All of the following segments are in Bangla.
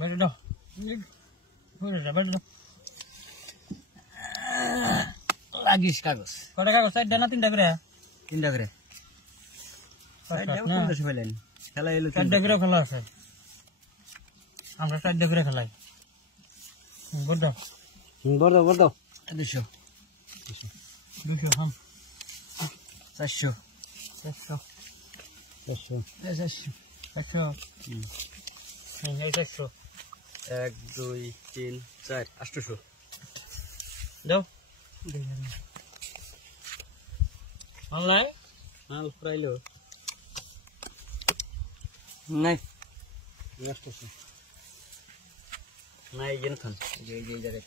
বেড়ে দাও লাগিস কাগজ কটা কাগজ 4টা না 3টা করে 3টা করে 4টা ফেলেন খেলা এলো 4টা করে খেলা আছে আমরা 4টা করে খেলাই বড় দাও বড় দাও 200 হাম 400 400 400 1 2 3 4 800 দাও অনলাইন মাল ফ্রাইলো নাই 800 নাই জেনখান এই জায়গায়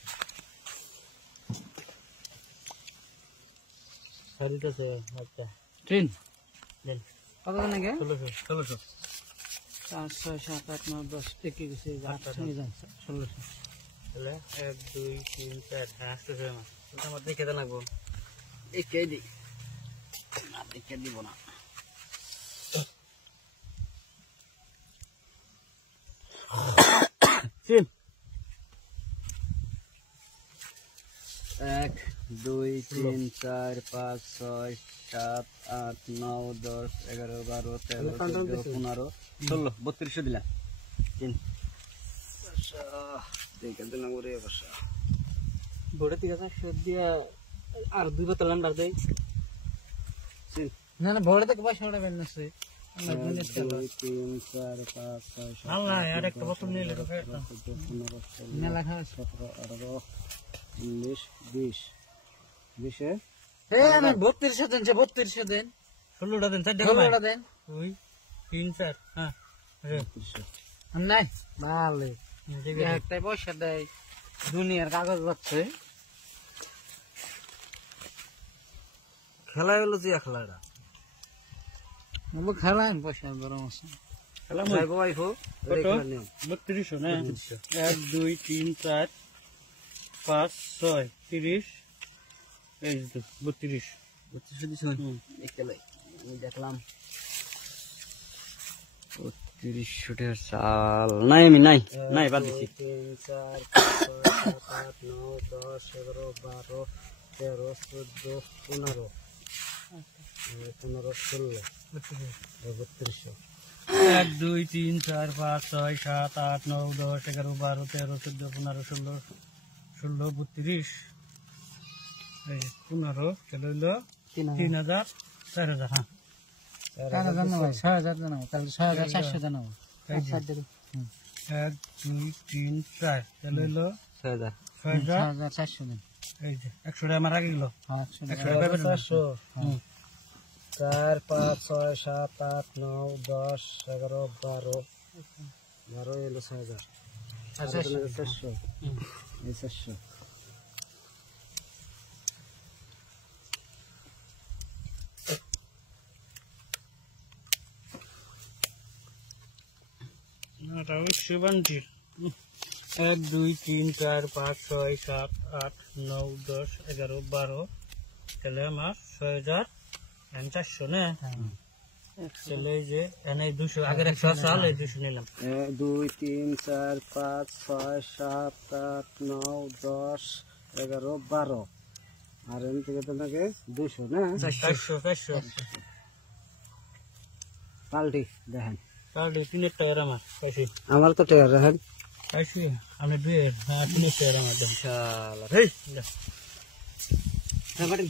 সারিতেছে আচ্ছা ট্রেন দেন কত জানা গে 1600 4 6 7 8 9 10 21 22 নিয়ে যান 1600 তাহলে 1 2 3 4 800 মাছ ওটা মধ্যে খেতে লাগবো এই কে দি না দেখে দিব না সিম 1 2 3 4 5 6 7 8 9 10 11 12 13 14 15 16 3200 দিলাম তিন দেখে দিলাম ওরে বসা বড় 3400 দিয়া আর দুই বোতল আনবার দেই না না বড় থেকে পয়সা ওটা বেনছে আমরা দুনিয়া চলো 3 4 5 6 7 আল্লাহ আর একটা বোতল নিলে তো ফেরত মেলা খাস 17 18 19 20 20 এ আমি 3200 দেন 3200 দেন 16টা দেন 4টা দেন ওই 3 4 হ্যাঁ 3200 নাই ভালো একটা পয়সা দেয় দুনিয়ার কাগজ পাচ্ছে খেলা হলো যে খেলাটা আমরা খেলাম পয়সা বড় মাছ খেলা যাইবো আইফো রেখে নিও 3200 না 1 2 3 4 5 6 30 এই তো 32 3200 দিছ এই খেলাই আমি দেখলাম 3200 টাকার চাল নাই আমি নাই বাদ দিছি 3 4 5 6 7 9 10 11 12 13 14 15 15 16 3200 1 2 3 4 5 6 7 8 9 10 11 12 13 14 15 16 16 32 এই 15 চলে হলো 3000 4000 হ্যাঁ 4000 না 6000 জানাও তাহলে 6400 জানাও 1 2 3 4 চলে হলো 6400 দেন এই যে 100 টাকা আমার আগে গেল হ্যাঁ 100 টাকা 400 4 5 6 7 8 9 10 11 12 12 এলো 6000 400 এই 400 এটা ওই 70 1 2 3 4 5 6 7 8 9 10 11 12 তাহলে আমার 6400 না চলে যে এনে 200 আগের 100 সাল এই 200 নিলাম 1 2 3 4 5 6 7 8 9 10 11 12 আর এন থেকে তোমাকে 200 না 400 পাল্টি দেখেন তাহলে 3 টাকা আমার কইছি আমার তো টাকা দেখেন কইছি আমি 2 হ্যাঁ 3 টাকা আমার দেন শালা হেই হ্যাঁ বাড়ি